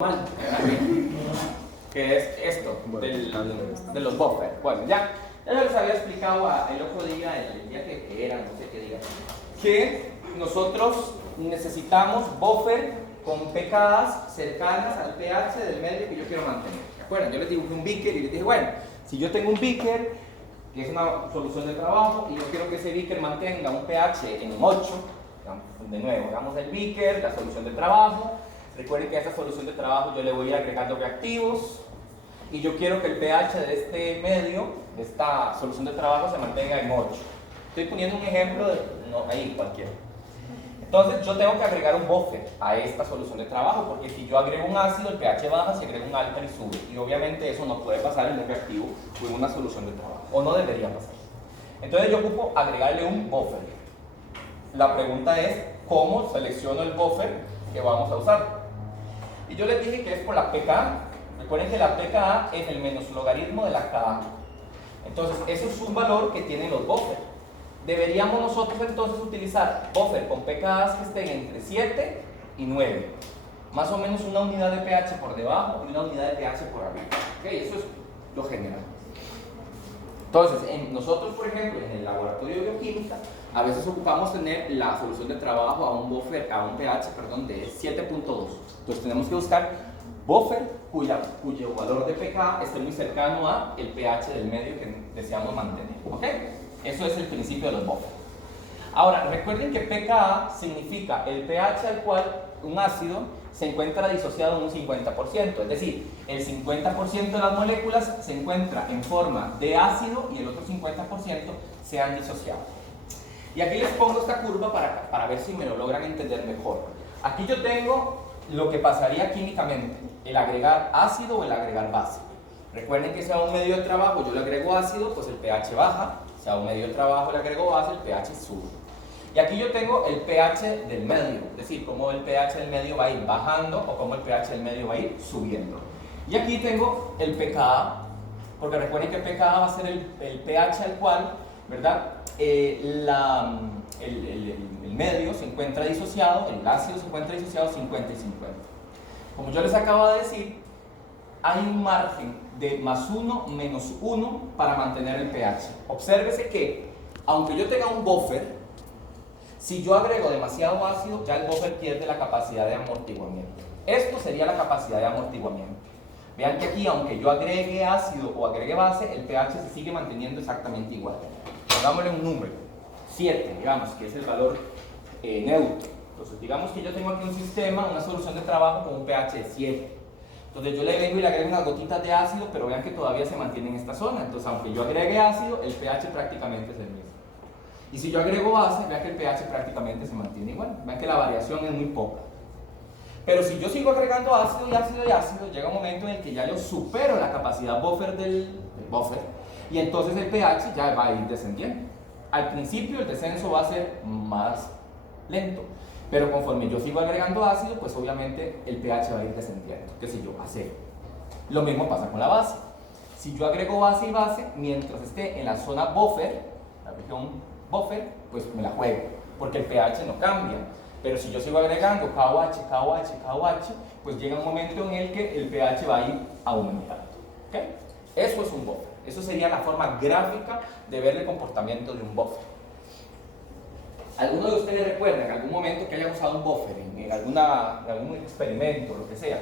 mal, que es esto, de los buffers. Bueno, ya les había explicado el otro día, el día que era, no sé qué día, que nosotros necesitamos buffer con pKs cercanas al pH del medio que yo quiero mantener. ¿De acuerdo? Yo les digo que un beaker y les dije, bueno, si yo tengo un beaker, que es una solución de trabajo, y yo quiero que ese beaker mantenga un pH en 8, de nuevo, hagamos el beaker, la solución de trabajo. Recuerden que a esa solución de trabajo yo le voy a ir agregando reactivos y yo quiero que el pH de este medio, de esta solución de trabajo, se mantenga en 8. Estoy poniendo un ejemplo de, no, ahí cualquiera. Entonces yo tengo que agregar un buffer a esta solución de trabajo, porque si yo agrego un ácido, el pH baja, si agrego un álcali sube. Y obviamente eso no puede pasar en un reactivo o en una solución de trabajo, o no debería pasar. Entonces yo ocupo agregarle un buffer. La pregunta es, ¿cómo selecciono el buffer que vamos a usar? Y yo les dije que es por la pKa. Recuerden que la pKa es el menos logaritmo de la Ka. Entonces, ese es un valor que tienen los buffers. Deberíamos nosotros entonces utilizar buffer con pKas que estén entre 7 y 9. Más o menos una unidad de pH por debajo y una unidad de pH por arriba. ¿Okay? Eso es lo general. Entonces, nosotros, por ejemplo, en el laboratorio de bioquímica, a veces ocupamos tener la solución de trabajo a un buffer, a un pH, de 7.2. Entonces tenemos que buscar buffer cuyo valor de pK esté muy cercano a el pH del medio que deseamos mantener. ¿Ok? Eso es el principio de los buffers. Ahora, recuerden que pKa significa el pH al cual un ácido se encuentra disociado en un 50%, es decir, el 50% de las moléculas se encuentra en forma de ácido y el otro 50% se han disociado. Y aquí les pongo esta curva para ver si me lo logran entender mejor. Aquí yo tengo lo que pasaría químicamente, el agregar ácido o el agregar base. Recuerden que si a un medio de trabajo yo le agrego ácido, pues el pH baja, si a un medio de trabajo le agrego base, el pH sube. Y aquí yo tengo el pH del medio, es decir, cómo el pH del medio va a ir bajando o cómo el pH del medio va a ir subiendo. Y aquí tengo el pKa, porque recuerden que pKa va a ser el pH al cual, ¿verdad? El medio se encuentra disociado, el ácido se encuentra disociado 50 y 50. Como yo les acabo de decir, hay un margen de más 1 menos 1 para mantener el pH. Obsérvese que, aunque yo tenga un buffer, si yo agrego demasiado ácido, ya el buffer pierde la capacidad de amortiguamiento. Esto sería la capacidad de amortiguamiento. Vean que aquí, aunque yo agregue ácido o agregue base, el pH se sigue manteniendo exactamente igual. Pongámosle un número, 7, digamos, que es el valor neutro. Entonces, digamos que yo tengo aquí un sistema, una solución de trabajo con un pH de 7. Entonces, yo le vengo y le agrego unas gotitas de ácido, pero vean que todavía se mantiene en esta zona. Entonces, aunque yo agregue ácido, el pH prácticamente es el mismo. Y si yo agrego base, vean que el pH prácticamente se mantiene igual. Vean que la variación es muy poca. Pero si yo sigo agregando ácido y ácido y ácido, llega un momento en el que ya yo supero la capacidad buffer del buffer, y entonces el pH ya va a ir descendiendo. Al principio el descenso va a ser más lento, pero conforme yo sigo agregando ácido, pues obviamente el pH va a ir descendiendo, qué sé yo, a 0. Lo mismo pasa con la base. Si yo agrego base y base, mientras esté en la zona buffer, la región buffer, pues me la juego, porque el pH no cambia. Pero si yo sigo agregando KOH, KOH, KOH, pues llega un momento en el que el pH va a ir aumentando. ¿Okay? Eso es un buffer. Eso sería la forma gráfica de ver el comportamiento de un buffer. ¿Alguno de ustedes recuerda en algún momento que haya usado un buffer en algún experimento, lo que sea?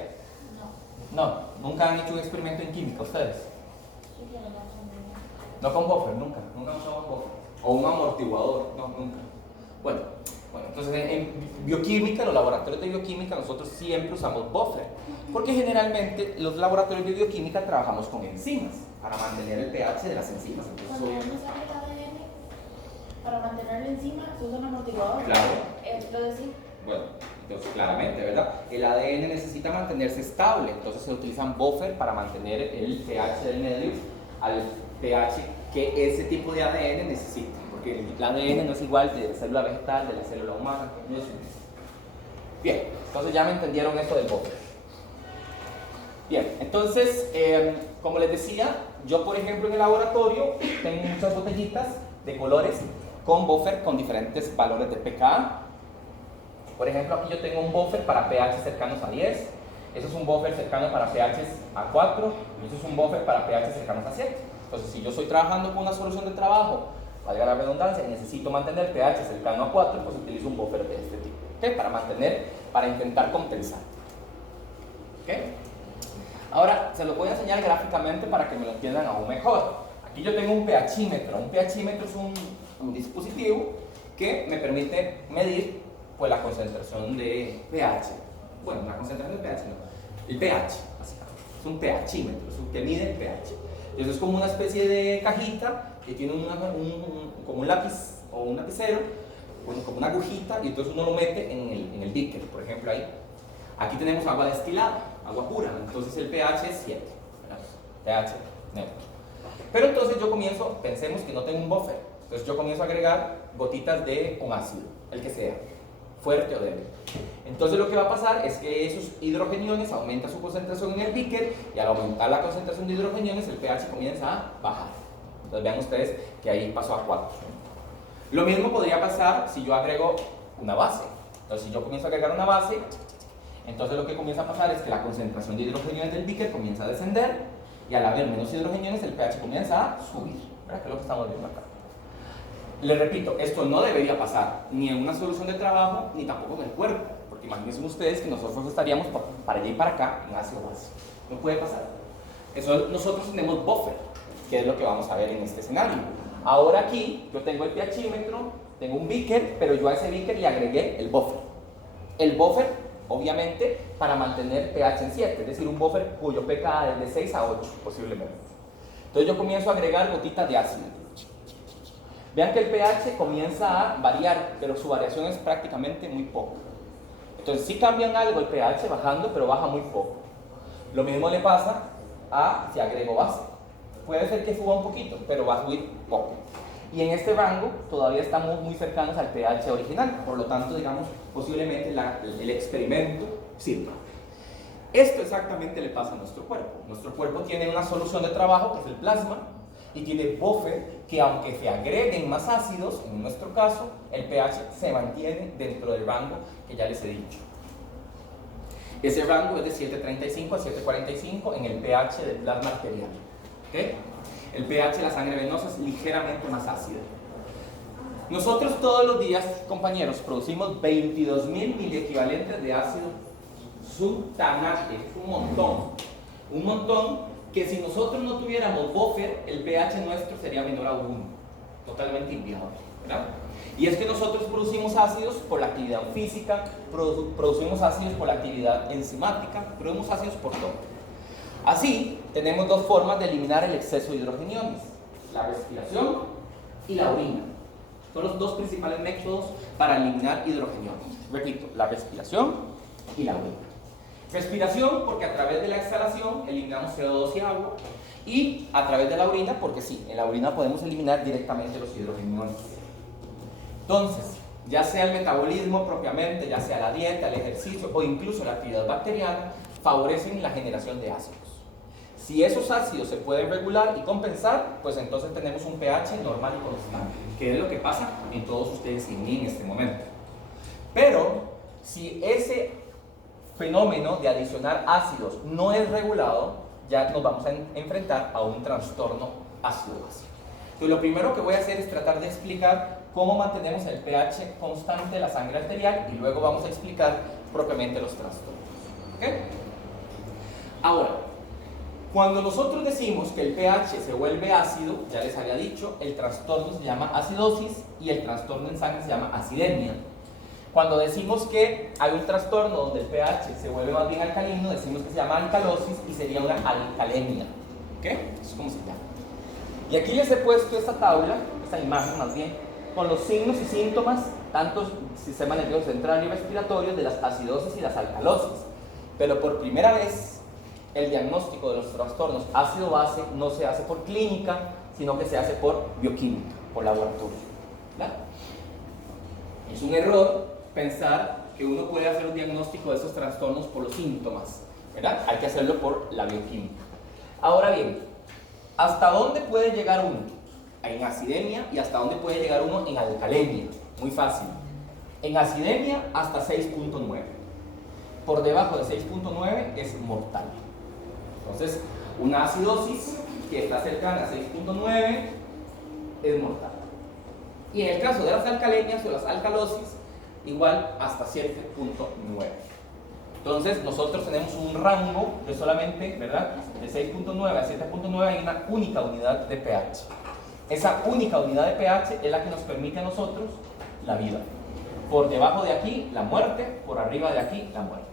No, nunca han hecho un experimento en química ustedes. No con buffer, nunca han usado un buffer. O un amortiguador, no, nunca. Bueno, entonces en bioquímica, en los laboratorios de bioquímica, nosotros siempre usamos buffer, porque generalmente los laboratorios de bioquímica trabajamos con enzimas para mantener el pH de las enzimas. Entonces, cuando uno sale el ADN para mantener la enzima, se usa un amortiguador. Claro. Entonces sí. Bueno, entonces claramente, ¿verdad? El ADN necesita mantenerse estable, entonces se utilizan buffer para mantener el pH del medio al pH que ese tipo de ADN necesita, porque el ADN no es igual de la célula vegetal, de la célula humana, no es igual. Bien, entonces ya me entendieron esto del buffer. Bien, entonces, como les decía, yo por ejemplo en el laboratorio tengo muchas botellitas de colores con buffer con diferentes valores de pKa. Por ejemplo, aquí yo tengo un buffer para pH cercanos a 10, Eso es un buffer cercano para pHs a 4 y eso es un buffer para pHs cercanos a 7. Entonces, si yo estoy trabajando con una solución de trabajo, valga la redundancia, y necesito mantener pH cercano a 4, pues utilizo un buffer de este tipo, ¿okay? Para intentar compensar. ¿Okay? Ahora, se lo voy a enseñar gráficamente para que me lo entiendan aún mejor. Aquí yo tengo un pHímetro. Un pHímetro es un dispositivo que me permite medir pues, la concentración de pH. Bueno, la concentración de pH no, el pH, básicamente. Es un pHímetro, es un que mide el pH. Entonces es como una especie de cajita que tiene como un lápiz o un lapicero, como una agujita, y entonces uno lo mete en el beaker, por ejemplo ahí. Aquí tenemos agua destilada, agua pura, entonces el pH es 7, pH neutro. Pero entonces yo comienzo, pensemos que no tengo un buffer, entonces yo comienzo a agregar gotitas de un ácido, el que sea, fuerte o débil. Entonces lo que va a pasar es que esos hidrogeniones aumentan su concentración en el beaker y al aumentar la concentración de hidrogeniones el pH comienza a bajar. Entonces vean ustedes que ahí pasó a 4. Lo mismo podría pasar si yo agrego una base. Entonces si yo comienzo a agregar una base, entonces lo que comienza a pasar es que la concentración de hidrogeniones del beaker comienza a descender y al haber menos hidrogeniones el pH comienza a subir. ¿Verdad? Que es lo que estamos viendo acá. Les repito, esto no debería pasar ni en una solución de trabajo ni tampoco en el cuerpo, porque imagínense ustedes que nosotros estaríamos para allá y para acá en ácido base. No puede pasar. Eso nosotros tenemos buffer, que es lo que vamos a ver en este escenario. Ahora aquí yo tengo el pHímetro, tengo un beaker, pero yo a ese beaker le agregué el buffer. El buffer, obviamente, para mantener pH en 7, es decir, un buffer cuyo pKa es de 6 a 8 posiblemente. Entonces yo comienzo a agregar gotitas de ácido. Vean que el pH comienza a variar, pero su variación es prácticamente muy poco. Entonces sí cambian algo el pH bajando, pero baja muy poco. Lo mismo le pasa a si agrego base. Puede ser que suba un poquito, pero va a subir poco. Y en este rango todavía estamos muy cercanos al pH original, por lo tanto, digamos, posiblemente el experimento sirva. Esto exactamente le pasa a nuestro cuerpo. Nuestro cuerpo tiene una solución de trabajo, que es el plasma, y tiene buffer que aunque se agreguen más ácidos, en nuestro caso, el pH se mantiene dentro del rango que ya les he dicho. Ese rango es de 735 a 745 en el pH del plasma arterial. ¿Okay? El pH de la sangre venosa es ligeramente más ácida. Nosotros todos los días, compañeros, producimos 22.000 miliequivalentes de ácido sultanate. Es un montón. Un montón que si nosotros no tuviéramos buffer, el pH nuestro sería menor a 1, totalmente inviable, ¿verdad? Y es que nosotros producimos ácidos por la actividad física, producimos ácidos por la actividad enzimática, producimos ácidos por todo. Así, tenemos dos formas de eliminar el exceso de hidrogeniones, la respiración y la orina. Son los dos principales métodos para eliminar hidrogeniones. Repito, la respiración y la orina. Respiración, porque a través de la exhalación eliminamos CO2 y agua, y a través de la orina, porque sí, en la orina podemos eliminar directamente los hidrogeniones. Entonces, ya sea el metabolismo propiamente, ya sea la dieta, el ejercicio o incluso la actividad bacteriana, favorecen la generación de ácidos. Si esos ácidos se pueden regular y compensar, pues entonces tenemos un pH normal y constante, que es lo que pasa en todos ustedes y en mí en este momento. Pero, si ese fenómeno de adicionar ácidos no es regulado, ya nos vamos a enfrentar a un trastorno ácido-básico. Entonces, lo primero que voy a hacer es tratar de explicar cómo mantenemos el pH constante de la sangre arterial y luego vamos a explicar propiamente los trastornos. ¿Okay? Ahora, cuando nosotros decimos que el pH se vuelve ácido, ya les había dicho, el trastorno se llama acidosis y el trastorno en sangre se llama acidemia. Cuando decimos que hay un trastorno donde el pH se vuelve más bien alcalino, decimos que se llama alcalosis y sería una alcalemia. ¿Ok? Eso es como se llama. Y aquí les he puesto esta tabla, esta imagen más bien, con los signos y síntomas, tanto sistema nervioso central y respiratorio, de las acidosis y las alcalosis. Pero por primera vez, el diagnóstico de los trastornos ácido-base no se hace por clínica, sino que se hace por bioquímica, por laboratorio. ¿Verdad? Es un error pensar que uno puede hacer un diagnóstico de esos trastornos por los síntomas, ¿verdad? Hay que hacerlo por la bioquímica. Ahora bien, ¿hasta dónde puede llegar uno en acidemia y hasta dónde puede llegar uno en alcalemia? Muy fácil. En acidemia hasta 6.9. por debajo de 6.9 es mortal. Entonces, una acidosis que está cercana a 6.9 es mortal. Y en el caso de las alcalemias o las alcalosis, igual hasta 7.9. Entonces, nosotros tenemos un rango de solamente, ¿verdad? De 6.9 a 7.9 hay una única unidad de pH. Esa única unidad de pH es la que nos permite a nosotros la vida. Por debajo de aquí, la muerte. Por arriba de aquí, la muerte.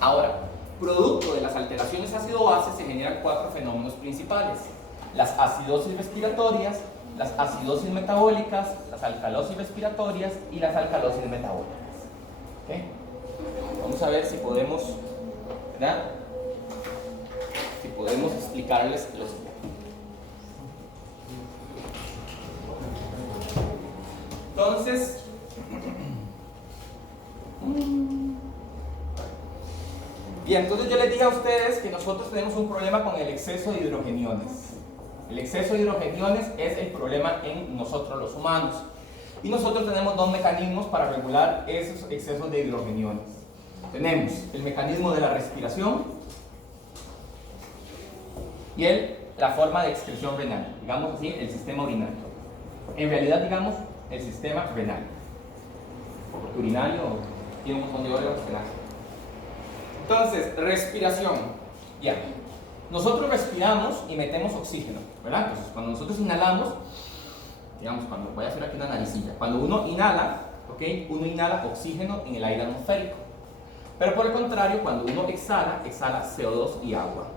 Ahora, producto de las alteraciones ácido-base se generan 4 fenómenos principales: las acidosis respiratorias, las acidosis metabólicas, las alcalosis respiratorias y las alcalosis metabólicas. ¿Okay? Vamos a ver si podemos, ¿verdad? Si podemos explicarles lo siguiente. Entonces, bien, entonces yo les dije a ustedes que nosotros tenemos un problema con el exceso de hidrogeniones. El exceso de hidrogeniones es el problema en nosotros los humanos. Y nosotros tenemos 2 mecanismos para regular esos excesos de hidrogeniones. Tenemos el mecanismo de la respiración y la forma de excreción renal, digamos así, el sistema urinario. En realidad, digamos, el sistema renal. Porque urinario tiene un montón de órganos que nacen. Entonces, respiración. Ya. Nosotros respiramos y metemos oxígeno, ¿verdad? Entonces, cuando nosotros inhalamos, digamos, cuando voy a hacer aquí una naricilla, cuando uno inhala, ¿ok? Uno inhala oxígeno en el aire atmosférico. Pero por el contrario, cuando uno exhala, exhala CO2 y agua.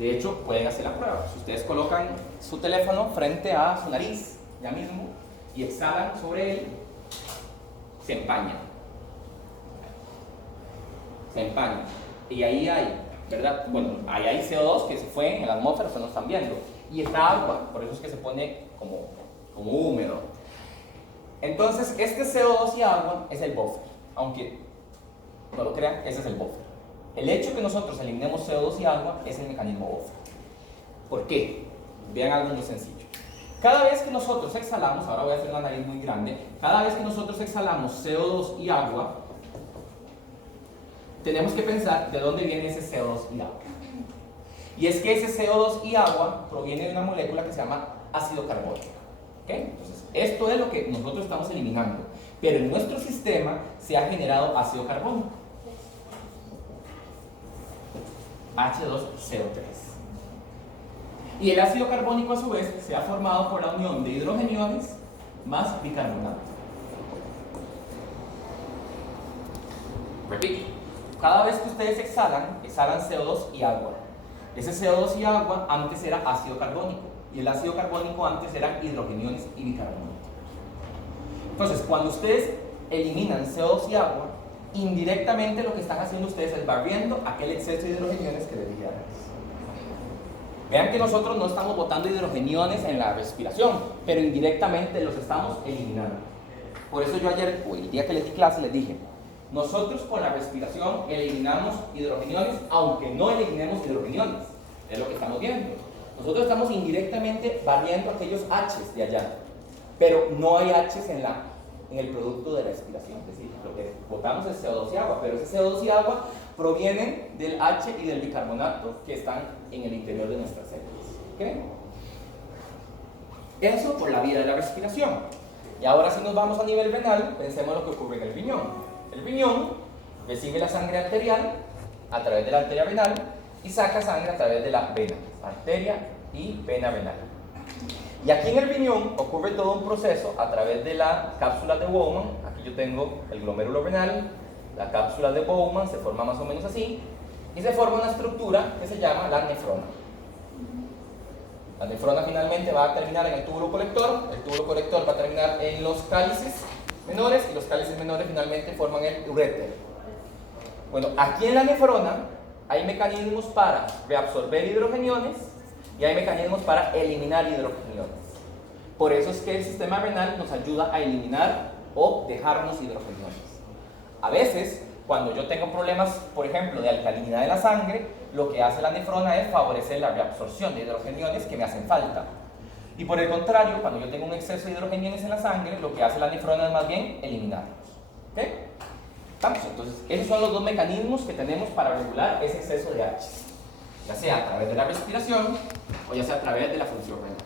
De hecho, pueden hacer la prueba. Si ustedes colocan su teléfono frente a su nariz, ya mismo, y exhalan sobre él, se empaña. Se empaña. Y ahí hay, ¿verdad? Bueno, ahí hay CO2 que se fue en la atmósfera, ustedes no están viendo. Y está agua, por eso es que se pone como húmedo. Entonces, este CO2 y agua es el buffer. Aunque no lo crean, ese es el buffer. El hecho que nosotros eliminemos CO2 y agua es el mecanismo buffer. ¿Por qué? Vean algo muy sencillo. Cada vez que nosotros exhalamos, ahora voy a hacer una nariz muy grande, cada vez que nosotros exhalamos CO2 y agua, tenemos que pensar de dónde viene ese CO2 y agua. Y es que ese CO2 y agua proviene de una molécula que se llama ácido carbónico. ¿Okay? Entonces, esto es lo que nosotros estamos eliminando. Pero en nuestro sistema se ha generado ácido carbónico. H2CO3. Y el ácido carbónico a su vez se ha formado por la unión de hidrogeniones más bicarbonato. Repito, cada vez que ustedes exhalan CO2 y agua. Ese CO2 y agua antes era ácido carbónico y el ácido carbónico antes eran hidrogeniones y bicarbonato. Entonces, cuando ustedes eliminan CO2 y agua, indirectamente lo que están haciendo ustedes es barriendo aquel exceso de hidrogeniones que les dije antes. Vean que nosotros no estamos botando hidrogeniones en la respiración, pero indirectamente los estamos eliminando. Por eso yo ayer, o el día que les di clase, les dije, nosotros con la respiración eliminamos hidrogeniones, aunque no eliminemos hidrogeniones. Es lo que estamos viendo. Nosotros estamos indirectamente barriendo aquellos H's de allá, pero no hay H's en el producto de la respiración. Es decir, lo que botamos es CO2 y agua, pero ese CO2 y agua provienen del H y del bicarbonato que están en el interior de nuestras células. ¿Okay? Eso por la vía de la respiración. Y ahora si nos vamos a nivel renal, pensemos lo que ocurre en el riñón. El riñón recibe la sangre arterial a través de la arteria renal y saca sangre a través de la vena, arteria y vena renal. Y aquí en el riñón ocurre todo un proceso a través de la cápsula de Bowman. Aquí yo tengo el glomérulo renal, la cápsula de Bowman se forma más o menos así y se forma una estructura que se llama la nefrona. La nefrona finalmente va a terminar en el túbulo colector va a terminar en los cálices menores y los cálices menores finalmente forman el uréter. Bueno, aquí en la nefrona hay mecanismos para reabsorber hidrogeniones y hay mecanismos para eliminar hidrogeniones. Por eso es que el sistema renal nos ayuda a eliminar o dejarnos hidrogeniones. A veces, cuando yo tengo problemas, por ejemplo, de alcalinidad de la sangre, lo que hace la nefrona es favorecer la reabsorción de hidrogeniones que me hacen falta. Y por el contrario, cuando yo tengo un exceso de hidrogeniones en la sangre, lo que hace la nefrona es más bien eliminarlos. ¿Ok? ¿Estamos? Entonces, esos son los dos mecanismos que tenemos para regular ese exceso de H, ya sea a través de la respiración o ya sea a través de la función renal.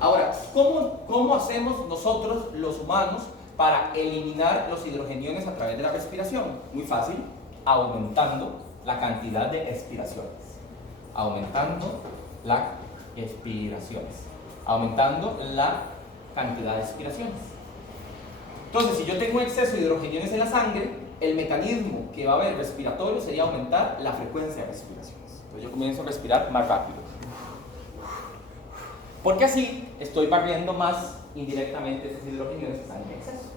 Ahora, ¿cómo hacemos nosotros los humanos para eliminar los hidrogeniones a través de la respiración? Muy fácil, aumentando la cantidad de expiraciones. Aumentando la expiraciones. Aumentando la cantidad de expiraciones. Entonces, si yo tengo exceso de hidrogeniones en la sangre, el mecanismo que va a haber respiratorio sería aumentar la frecuencia de respiraciones. Entonces yo comienzo a respirar más rápido. Porque así estoy barriendo más indirectamente esos hidrogeniones que están en exceso.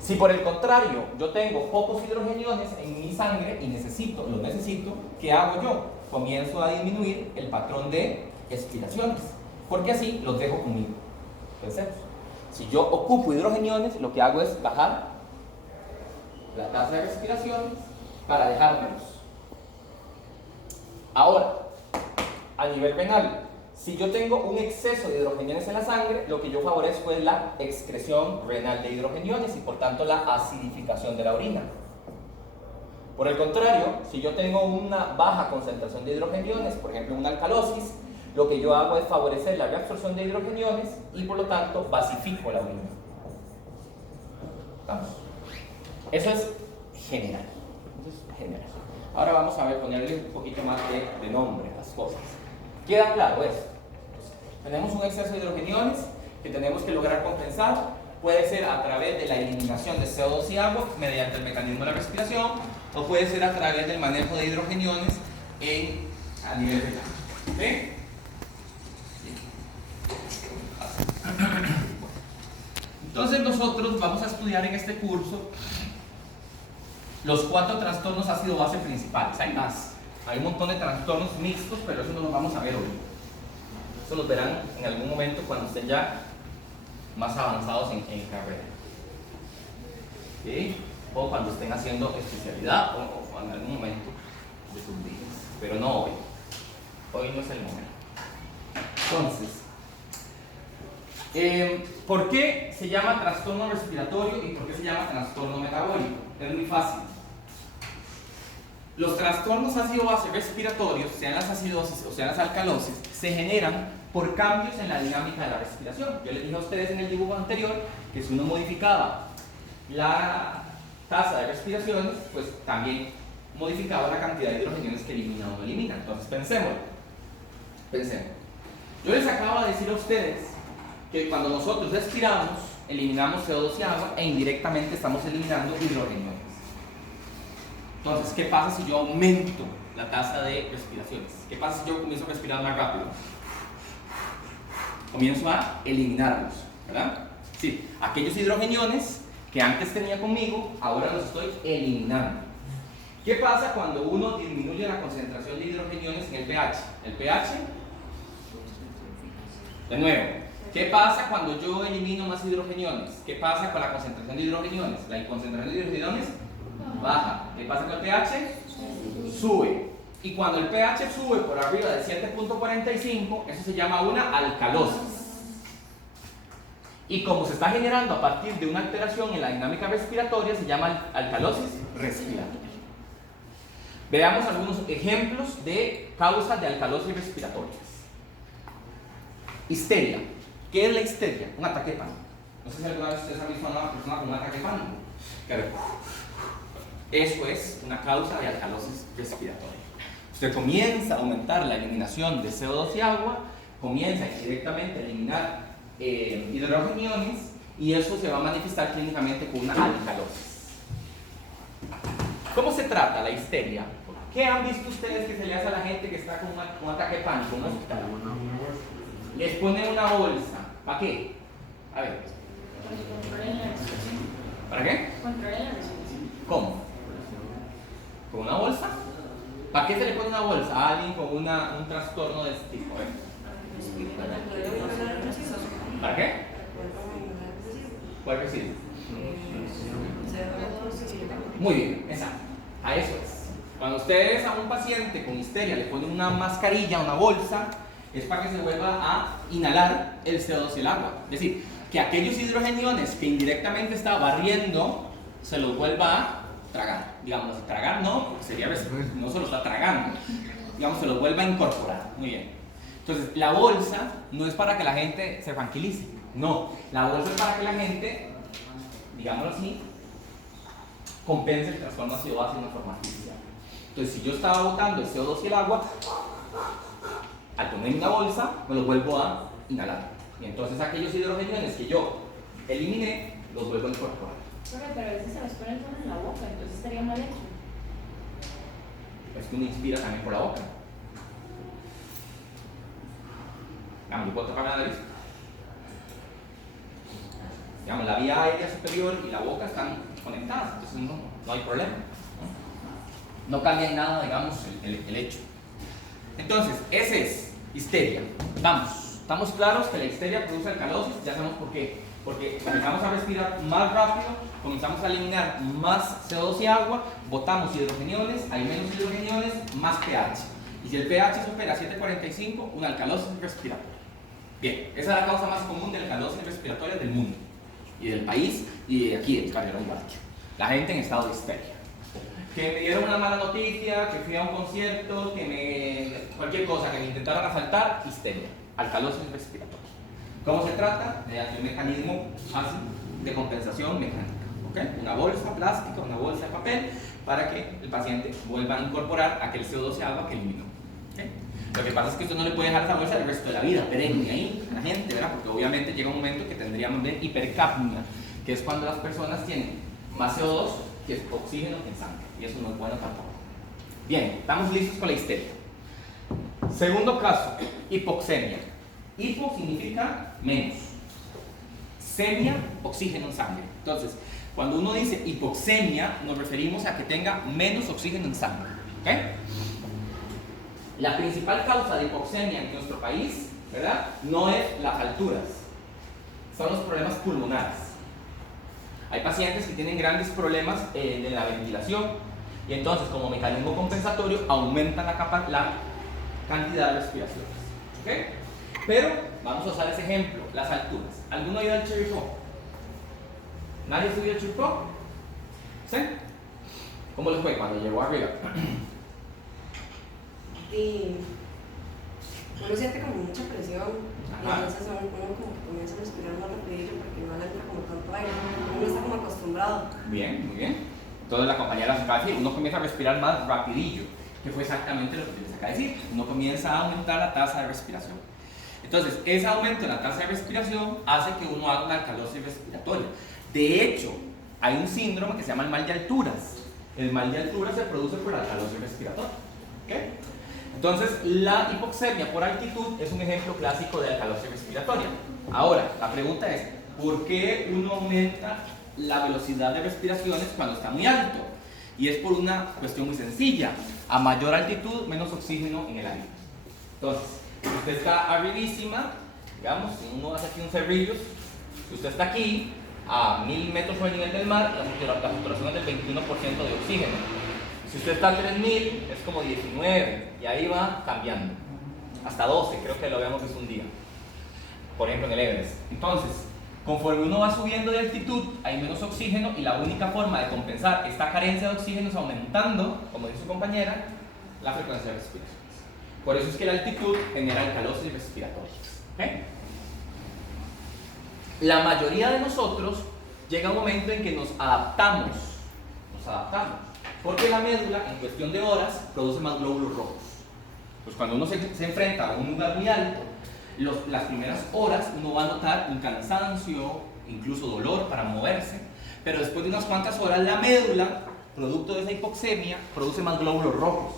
Si por el contrario yo tengo pocos hidrogeniones en mi sangre y los necesito, ¿qué hago yo? Comienzo a disminuir el patrón de expiraciones, porque así los dejo conmigo. Pensemos. Si yo ocupo hidrogeniones, lo que hago es bajar la tasa de respiraciones para dejármelos. Ahora, a nivel renal, si yo tengo un exceso de hidrogeniones en la sangre, lo que yo favorezco es la excreción renal de hidrogeniones y por tanto la acidificación de la orina. Por el contrario, si yo tengo una baja concentración de hidrogeniones, por ejemplo una alcalosis, lo que yo hago es favorecer la reabsorción de hidrogeniones y por lo tanto basifico la orina. ¿Vamos? Eso es general. Ahora vamos a ver, ponerle un poquito más de nombre a las cosas. ¿Queda claro esto? Tenemos un exceso de hidrogeniones que tenemos que lograr compensar. Puede ser a través de la eliminación de CO2 y agua mediante el mecanismo de la respiración, o puede ser a través del manejo de hidrogeniones a nivel renal. ¿Okay? Entonces nosotros vamos a estudiar en este curso los 4 trastornos ácido-base principales. Hay más, hay un montón de trastornos mixtos, pero eso no los vamos a ver hoy. Eso los verán en algún momento cuando estén ya más avanzados en carrera. ¿Sí? O cuando estén haciendo especialidad o en algún momento de sus vidas. Pero no hoy. Hoy no es el momento. Entonces, ¿por qué se llama trastorno respiratorio y por qué se llama trastorno metabólico? Es muy fácil. Los trastornos ácido-base respiratorios, sean las acidosis o sean las alcalosis, se generan por cambios en la dinámica de la respiración. Yo les dije a ustedes en el dibujo anterior que si uno modificaba la tasa de respiraciones, pues también modificaba la cantidad de hidrogeniones que elimina o no elimina. Entonces pensemos. Yo les acabo de decir a ustedes que cuando nosotros respiramos, eliminamos CO2 y agua e indirectamente estamos eliminando hidrogeniones. Entonces, ¿qué pasa si yo aumento la tasa de respiraciones? ¿Qué pasa si yo comienzo a respirar más rápido? Comienzo a eliminarlos, ¿verdad? Sí, aquellos hidrogeniones que antes tenía conmigo, ahora los estoy eliminando. ¿Qué pasa cuando uno disminuye la concentración de hidrogeniones en el pH? El pH, de nuevo, ¿qué pasa cuando yo elimino más hidrogeniones? ¿Qué pasa con la concentración de hidrogeniones? La concentración de hidrogeniones baja. ¿Qué pasa con el pH? Sube. Y cuando el pH sube por arriba de 7.45, eso se llama una alcalosis. Y como se está generando a partir de una alteración en la dinámica respiratoria, se llama alcalosis respiratoria. Veamos algunos ejemplos de causas de alcalosis respiratorias. Histeria. ¿Qué es la histeria? Un ataque de pánico. No sé si alguna vez ustedes han visto a una persona con un ataque de pánico. Claro. Eso es una causa de alcalosis respiratoria. Usted comienza a aumentar la eliminación de CO2 y agua, comienza directamente a eliminar hidrogeniones y eso se va a manifestar clínicamente con una alcalosis. ¿Cómo se trata la histeria? ¿Qué han visto ustedes que se le hace a la gente que está con un ataque de pánico en un hospital? Les ponen una bolsa. ¿Para qué? A ver. ¿Para qué? ¿Cómo? ¿Con una bolsa? ¿Para qué se le pone una bolsa a alguien con un trastorno de este tipo? ¿Para qué? ¿Cuál recibe? Muy bien, exacto. A eso es. Cuando ustedes a un paciente con histeria le ponen una mascarilla, una bolsa, es para que se vuelva a inhalar el CO2 y el agua. Es decir, que aquellos hidrogeniones que indirectamente está barriendo se los vuelva a tragar. Digamos, tragar no, porque sería, no se lo está tragando. Digamos, se los vuelva a incorporar. Muy bien. Entonces, la bolsa no es para que la gente se tranquilice. No, la bolsa es para que la gente, digámoslo así, compense el trastorno ácido-base de una forma artificial. Entonces, si yo estaba botando el CO2 y el agua, al poner una bolsa, me los vuelvo a inhalar. Y entonces aquellos hidrogeniones que yo eliminé, los vuelvo a incorporar. Pero a veces se los ponen todos en la boca, entonces estaría mal hecho. Es que uno inspira también por la boca. Digamos, yo puedo tocar la nariz. Digamos, la vía aérea superior y la boca están conectadas, entonces no hay problema. No cambia en nada, digamos, el hecho. Entonces, ese es histeria. Estamos claros que la histeria produce alcalosis, ya sabemos por qué. Porque comenzamos a respirar más rápido, comenzamos a eliminar más CO2 y agua, botamos hidrogeniones, hay menos hidrogeniones, más pH. Y si el pH supera 7.45, una alcalosis respiratoria. Bien, esa es la causa más común de alcalosis respiratoria del mundo, y del país, y de aquí, del Calderón Guardia. La gente en estado de histeria. Que me dieron una mala noticia, que fui a un concierto, cualquier cosa, que me intentaron asaltar, histeria, alcalosis respiratoria. ¿Cómo se trata? Mediante un mecanismo fácil de compensación mecánica. ¿Okay? Una bolsa plástica, una bolsa de papel, para que el paciente vuelva a incorporar aquel CO2 y agua que eliminó. ¿Okay? Lo que pasa es que usted no le puede dejar esa bolsa el resto de la vida, perenne ahí, a la gente, ¿verdad? Porque obviamente llega un momento que tendríamos de hipercapnia, que es cuando las personas tienen más CO2 que oxígeno en sangre, y eso no es bueno tampoco. Bien, estamos listos con la histeria. Segundo caso, hipoxemia. Hipo significa menos. Semia, oxígeno en sangre. Entonces, cuando uno dice hipoxemia, nos referimos a que tenga menos oxígeno en sangre. ¿Okay? La principal causa de hipoxemia en nuestro país, ¿verdad?, no es las alturas, son los problemas pulmonares. Hay pacientes que tienen grandes problemas de la ventilación, y entonces, como mecanismo compensatorio, aumentan la cantidad de respiraciones. ¿Okay? Pero vamos a usar ese ejemplo, las alturas. ¿Alguno ha ido al Cherry Pop? ¿Nadie subió al Cherry Pop? ¿Sí? ¿Cómo les fue cuando llegó arriba? Y uno siente como mucha presión. Ajá. Y entonces uno como comienza a respirar más rapidillo porque no le entra como tanto aire. Uno está como acostumbrado. Bien, muy bien. Entonces la compañera nos acaba de decir, uno comienza a respirar más rapidillo, que fue exactamente lo que les acaba de decir. Uno comienza a aumentar la tasa de respiración. Entonces, ese aumento en la tasa de respiración hace que uno haga una alcalosis respiratoria. De hecho, hay un síndrome que se llama el mal de alturas. El mal de alturas se produce por la alcalosis respiratoria. ¿Okay? Entonces, la hipoxemia por altitud es un ejemplo clásico de alcalosis respiratoria. Ahora, la pregunta es, ¿por qué uno aumenta la velocidad de respiraciones cuando está muy alto? Y es por una cuestión muy sencilla. A mayor altitud, menos oxígeno en el aire. Entonces, si usted está arribísima, digamos, si uno hace aquí un cerrillo, si usted está aquí, a 1000 metros sobre el nivel del mar, la saturación es del 21% de oxígeno. Si usted está a 3000, es como 19, y ahí va cambiando. Hasta 12, creo que lo habíamos visto un día. Por ejemplo, en el Everest. Entonces, conforme uno va subiendo de altitud, hay menos oxígeno, y la única forma de compensar esta carencia de oxígeno es aumentando, como dice su compañera, la frecuencia de respiración. Por eso es que la altitud genera alcalosis respiratorias. ¿Okay? La mayoría de nosotros llega un momento en que nos adaptamos, porque la médula en cuestión de horas produce más glóbulos rojos. Pues cuando uno se enfrenta a un lugar muy alto, las primeras horas uno va a notar un cansancio, incluso dolor para moverse, pero después de unas cuantas horas la médula, producto de esa hipoxemia, produce más glóbulos rojos.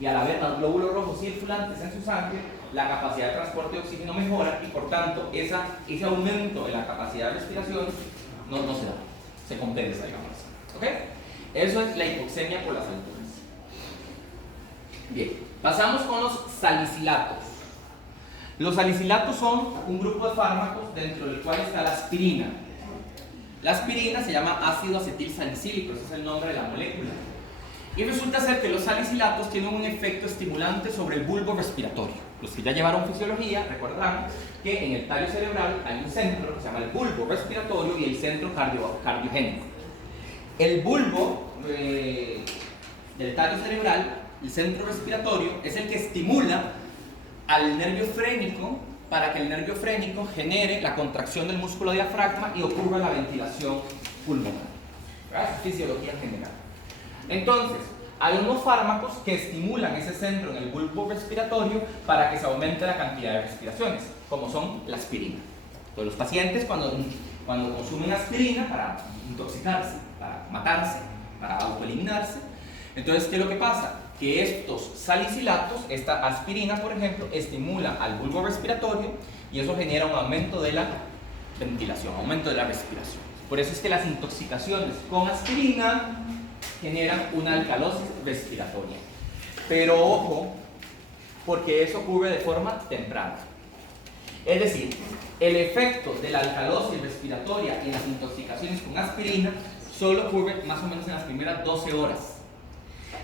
Y al haber más glóbulos rojos circulantes en su sangre, la capacidad de transporte de oxígeno mejora, y por tanto ese aumento en la capacidad de respiración no se da, se compensa, digamos. ¿Okay? Eso es la hipoxemia por las alturas. Bien, pasamos con los salicilatos. Los salicilatos son un grupo de fármacos dentro del cual está la aspirina. La aspirina se llama ácido acetil salicílico, ese es el nombre de la molécula. Y resulta ser que los salicilatos tienen un efecto estimulante sobre el bulbo respiratorio. Los que ya llevaron fisiología recordarán que en el tallo cerebral hay un centro que se llama el bulbo respiratorio y el centro cardiogénico. El bulbo del tallo cerebral, el centro respiratorio, es el que estimula al nervio frénico para que el nervio frénico genere la contracción del músculo diafragma y ocurra la ventilación pulmonar. ¿Verdad? Es fisiología general. Entonces, hay unos fármacos que estimulan ese centro en el bulbo respiratorio para que se aumente la cantidad de respiraciones, como son la aspirina. Entonces, los pacientes cuando consumen aspirina para intoxicarse, para matarse, para autoeliminarse, entonces, ¿qué es lo que pasa? Que estos salicilatos, esta aspirina, por ejemplo, estimula al bulbo respiratorio y eso genera un aumento de la ventilación, aumento de la respiración. Por eso es que las intoxicaciones con aspirina generan una alcalosis respiratoria. Pero ojo, porque eso ocurre de forma temprana. Es decir, el efecto de la alcalosis respiratoria en las intoxicaciones con aspirina solo ocurre más o menos en las primeras 12 horas.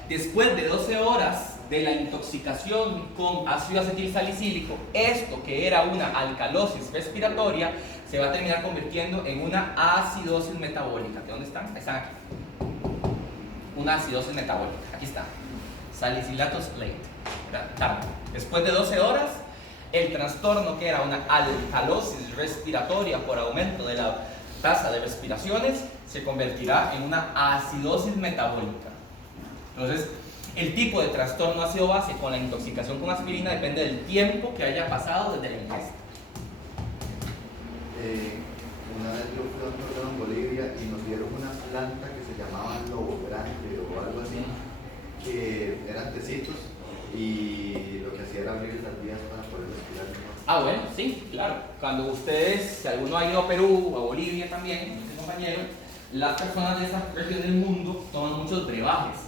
Después de 12 horas de la intoxicación con ácido acetilsalicílico, esto que era una alcalosis respiratoria se va a terminar convirtiendo en una acidosis metabólica. ¿De dónde están? Están aquí. Una acidosis metabólica. Aquí está. Salicilatos late. Tarde. Después de 12 horas, el trastorno que era una alcalosis respiratoria por aumento de la tasa de respiraciones se convertirá en una acidosis metabólica. Entonces, el tipo de trastorno ácido-base con la intoxicación con aspirina depende del tiempo que haya pasado desde la ingesta. Una vez yo fui a un programa en Bolivia y nos dieron unas plantas que se llamaban lobo grande o algo así, que eran tecitos y lo que hacía era abrir las vías para poder respirar mejor. Ah, bueno, sí, claro. Cuando ustedes, si alguno ha ido a Perú o a Bolivia también, mis compañeros, las personas de esa región del mundo toman muchos brebajes,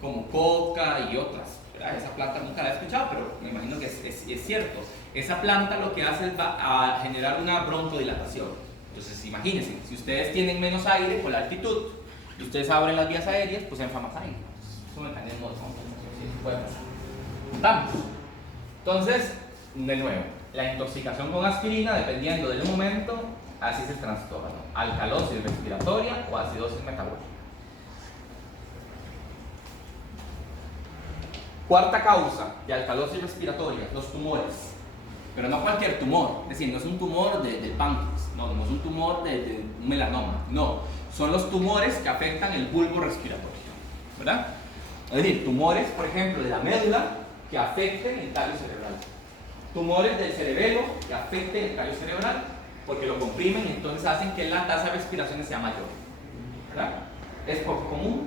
como coca y otras. ¿Verdad? Esa planta nunca la he escuchado, pero me imagino que es cierto. Esa planta lo que hace es va a generar una broncodilatación. Entonces, imagínense, si ustedes tienen menos aire por la altitud y ustedes abren las vías aéreas, pues entra más aire. Es un mecanismo de compensación, sí, puede pasar. Vamos. Entonces, de nuevo, la intoxicación con aspirina, dependiendo del momento, así se trastorna. Alcalosis respiratoria o acidosis metabólica. Cuarta causa de alcalosis respiratoria, los tumores. Pero no cualquier tumor, es decir, no es un tumor del páncreas, no es un tumor de un melanoma, no. Son los tumores que afectan el bulbo respiratorio, ¿verdad? Es decir, tumores, por ejemplo, de la médula que afecten el tallo cerebral. Tumores del cerebelo que afecten el tallo cerebral porque lo comprimen y entonces hacen que la tasa de respiración sea mayor, ¿verdad? Es poco común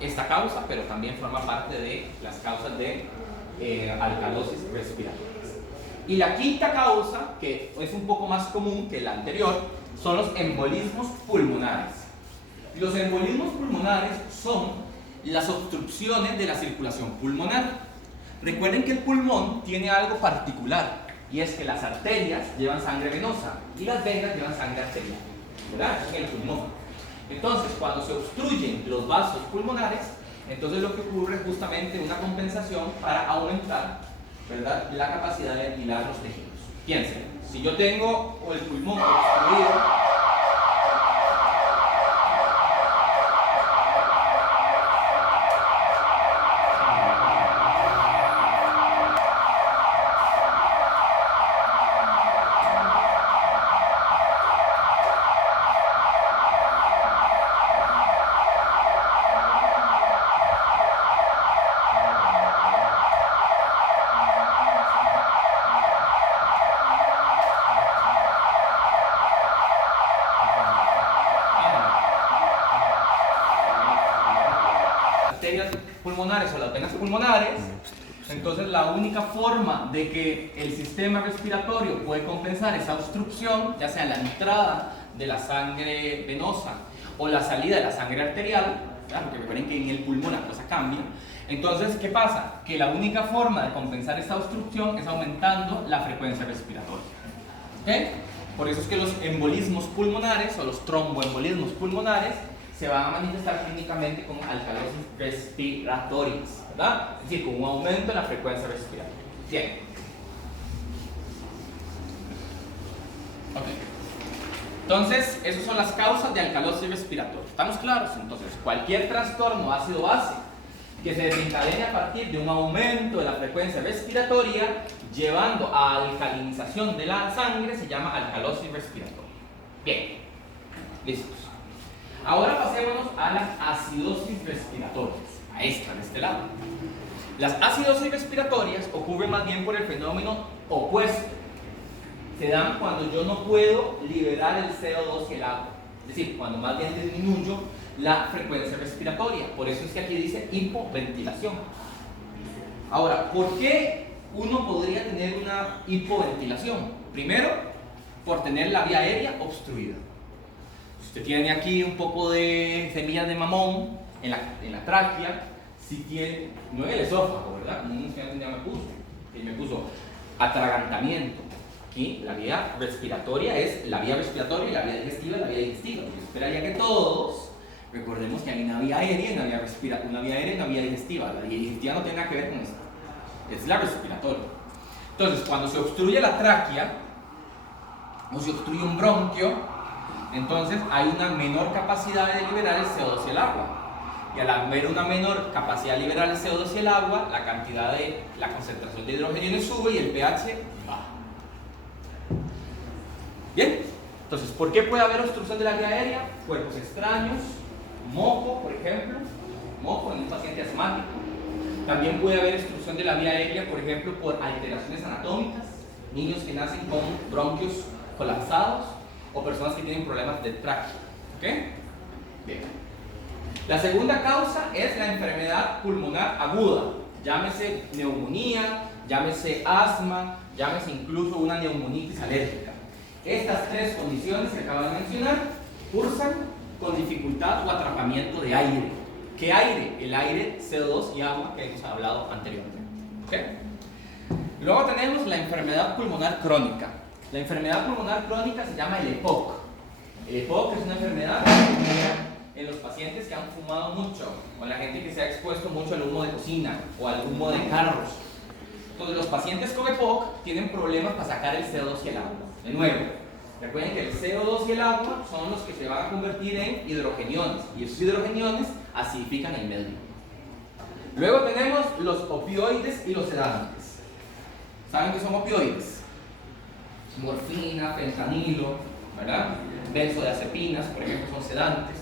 esta causa, pero también forma parte de las causas de alcalosis respiratoria. Y la quinta causa, que es un poco más común que la anterior, son los embolismos pulmonares. Los embolismos pulmonares son las obstrucciones de la circulación pulmonar. Recuerden que el pulmón tiene algo particular, y es que las arterias llevan sangre venosa y las venas llevan sangre arterial, ¿verdad? Eso es el pulmón. Entonces, cuando se obstruyen los vasos pulmonares, entonces lo que ocurre es justamente una compensación para aumentar, ¿verdad?, la capacidad de ventilar los tejidos. Piensen, si yo tengo el pulmón obstruido, pulmonares o las venas pulmonares, entonces la única forma de que el sistema respiratorio puede compensar esa obstrucción, ya sea la entrada de la sangre venosa o la salida de la sangre arterial, claro, porque recuerden que en el pulmón la cosa cambia. Entonces, ¿qué pasa? Que la única forma de compensar esta obstrucción es aumentando la frecuencia respiratoria. ¿Okay? Por eso es que los embolismos pulmonares o los tromboembolismos pulmonares se van a manifestar clínicamente con alcalosis respiratorias, ¿verdad? Es decir, con un aumento en la frecuencia respiratoria. Bien. Ok. Entonces, esas son las causas de alcalosis respiratoria. ¿Estamos claros? Entonces, cualquier trastorno ácido-base que se desencadene a partir de un aumento de la frecuencia respiratoria, llevando a alcalinización de la sangre, se llama alcalosis respiratoria. Bien, listos. Ahora pasémonos a las acidosis respiratorias, a esta, de este lado. Las acidosis respiratorias ocurren más bien por el fenómeno opuesto. Se dan cuando yo no puedo liberar el CO2 y el agua, es decir, cuando más bien disminuyo la frecuencia respiratoria. Por eso es que aquí dice hipoventilación. Ahora, ¿por qué uno podría tener una hipoventilación? Primero, por tener la vía aérea obstruida. Si usted tiene aquí un poco de semillas de mamón en la tráquea, si tiene, no en el esófago, ¿verdad? Como un estudiante ya me puso atragantamiento. Aquí la vía respiratoria es la vía respiratoria y la vía digestiva es la vía digestiva. Porque esperaría que todos recordemos que hay una vía aérea y una vía aérea y una vía digestiva. La vía digestiva no tiene nada que ver con esto, es la respiratoria. Entonces, cuando se obstruye la tráquea o se obstruye un bronquio, entonces hay una menor capacidad de liberar el CO2 y el agua. Y al haber una menor capacidad de liberar el CO2 y el agua, la concentración de hidrogenio sube y el pH baja. Bien, entonces, ¿por qué puede haber obstrucción de la vía aérea? Cuerpos extraños, moco, por ejemplo, moco en un paciente asmático. También puede haber obstrucción de la vía aérea, por ejemplo, por alteraciones anatómicas, niños que nacen con bronquios colapsados o personas que tienen problemas de tráquea. ¿Ok? Bien. La segunda causa es la enfermedad pulmonar aguda, llámese neumonía, llámese asma, llámese incluso una neumonitis alérgica. Estas tres condiciones que acabo de mencionar cursan con dificultad o atrapamiento de aire. ¿Qué aire? El aire, CO2 y agua que hemos hablado anteriormente. ¿Okay? Luego tenemos la enfermedad pulmonar crónica. La enfermedad pulmonar crónica se llama el EPOC. El EPOC es una enfermedad en los pacientes que han fumado mucho o en la gente que se ha expuesto mucho al humo de cocina o al humo de carros. Entonces, los pacientes con EPOC tienen problemas para sacar el CO2 y el agua. De nuevo, recuerden que el CO2 y el agua son los que se van a convertir en hidrogeniones y esos hidrogeniones acidifican el medio. Luego tenemos los opioides y los sedantes. ¿Saben qué son opioides? Morfina, fentanilo, ¿verdad? Benzodiazepinas, por ejemplo, son sedantes.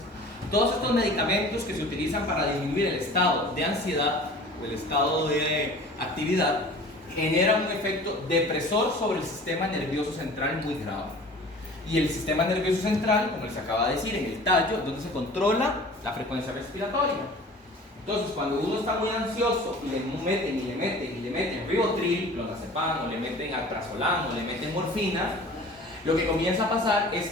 Todos estos medicamentos que se utilizan para disminuir el estado de ansiedad o el estado de actividad generan un efecto depresor sobre el sistema nervioso central muy grave. Y el sistema nervioso central, como les acaba de decir, en el tallo, es donde se controla la frecuencia respiratoria. Entonces, cuando uno está muy ansioso y le meten ribotril, clonazepam, o le meten alprazolam, o le meten morfina, lo que comienza a pasar es que